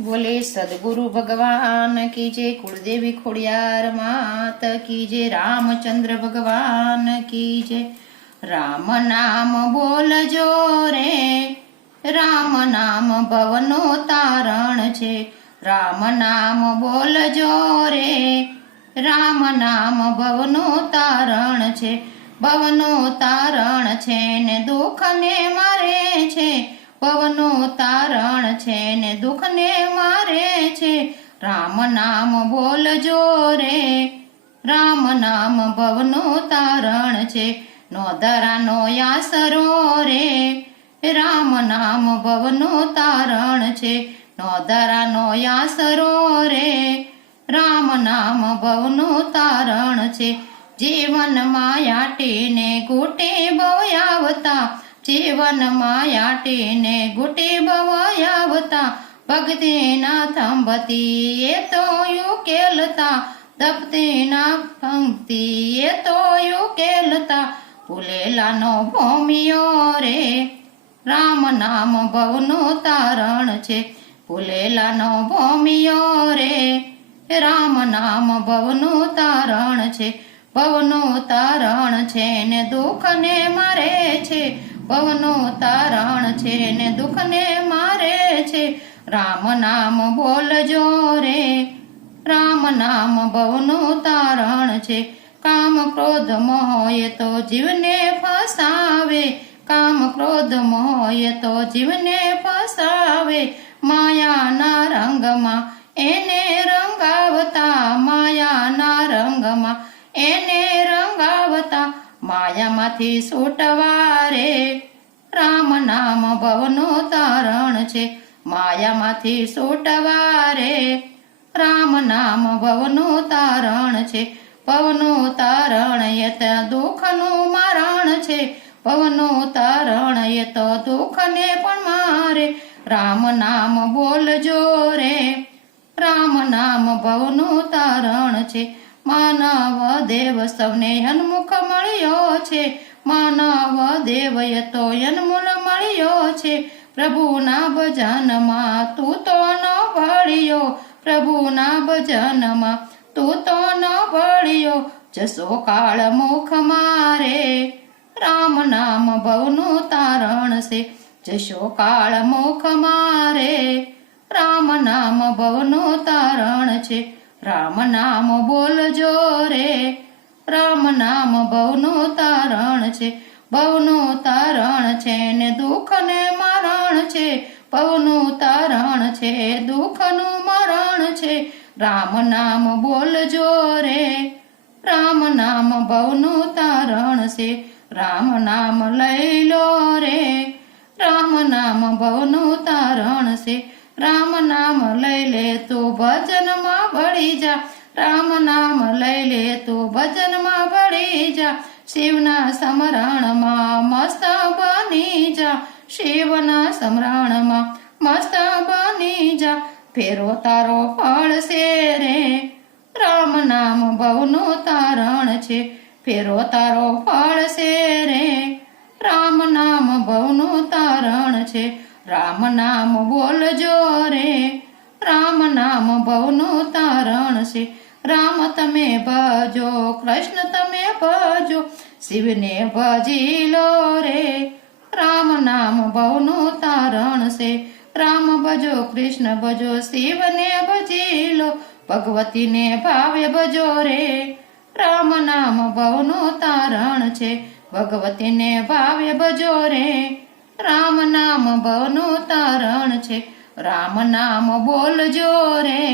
बोले सदगुरु भगवान की जय, कुलदेवी खोड़ियार मात की जय, रामचंद्र भगवान की जय। राम नाम बोल जो रे, राम नाम भवनो तारण छे। राम नाम बोल जो रे, राम नाम भवनो तारण छे। भवनो तारण छे ने दुख ने मारे छे। भवनो तारण छे ने दुख ने मारे छे। राम नाम बोल जो रे, राम नाम भवनो तारण छे। नो दरा नो यासरो रे, राम नाम भवनो तारण छे। नो दरा नो यासरो रे, राम नाम भवनो तारण छे। जीवन माया टीने गुटे बवयावता, जीवन माया टीने गुटे बवयावता। भक्ति ना थंभती ये तो यू केलता, तपती ना पंक्ति ये तो यू केलता। फूलेला नो भूमियो रे, राम नाम भवनो तारण छे। फूलेला नो भूमियो रे, राम नाम भवनो तारण छे। भवनो तारण छे ने दुख ने मारे छे। भवनो तारण छे ने दुख ने मारे छे। राम नाम बोल जो रे, राम नाम भवनो तारण छे। काम क्रोध मोह ये तो जीवने फसावे, काम क्रोध मोह ये तो जीवने फसावे। माया ना रंग मा एने रंगावता, माया ना रंग मा एने रंगावता। माया माथी छूटवा रे, राम नाम भवनो तारण छे। माया माथी छूटवा रे, राम नाम भवनो तारण छे। भवनो तारण ये तो दुख नु मारण छे। भवनो तारण ये तो दुख ने पण मारे। राम नाम बोल जो रे, राम नाम भवनो तारण छे। मानव देव सौने हन्मुख मळ्यो छे। मानव देव ये तो यनमूल मळ्यो छे। प्रभुना भजन मा तू तो न भळ्यो, प्रभुना भजन मा तू तो न भळ्यो। जसो काळ मुख मारे, राम नाम भवनो तारण छे। जसो काळ मुख मारे, राम नाम भवनो तारण छे। राम नाम बोल जो रे, राम नाम भवनो तारण छे। भवनो तारण छे ने दुख ने मारण छे। भवनो तारण छे दुख नु मारण छे। राम नाम बोल जो रे, राम नाम भवनो तारण छे। राम नाम लई लो रे, राम नाम भवनो तारण छे। राम नाम लई ले तो भजन मा भળી जा, राम नाम लई ले तो भजन मा भળી जा। शिवना स्मरण मा मस्त बनी जा, शिवना स्मरण मा मस्त बनी जा। फेरो तारो फळसे रे, राम नाम भवनो तारण छे। फेरो तारो फळसे रे, राम नाम भवनो तारण छे। राम नाम बोल जो रे, राम नाम भवनो तारण छे। राम तमे भजो, कृष्ण तमे भजो, शिवने भजी लो रे। राम नाम भवनो तारण छे। राम भजो, कृष्ण भजो, शिवने भजी लो। भगवती ने भावे भजो रे, राम नाम भवनो तारण छे। भगवती ने भावे भजो रे, राम नाम भवनो तारण छे। राम नाम बोल जो रे,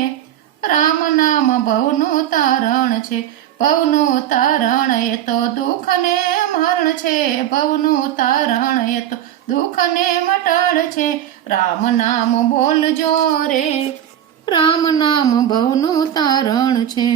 राम नाम भवनो तारण छे। भवनो तारण ये तो दुख ने मरण छे। भवनो तारण ये तो दुख ने मटाड़ छे। राम नाम बोल जो रे, राम नाम भवनो तारण छे।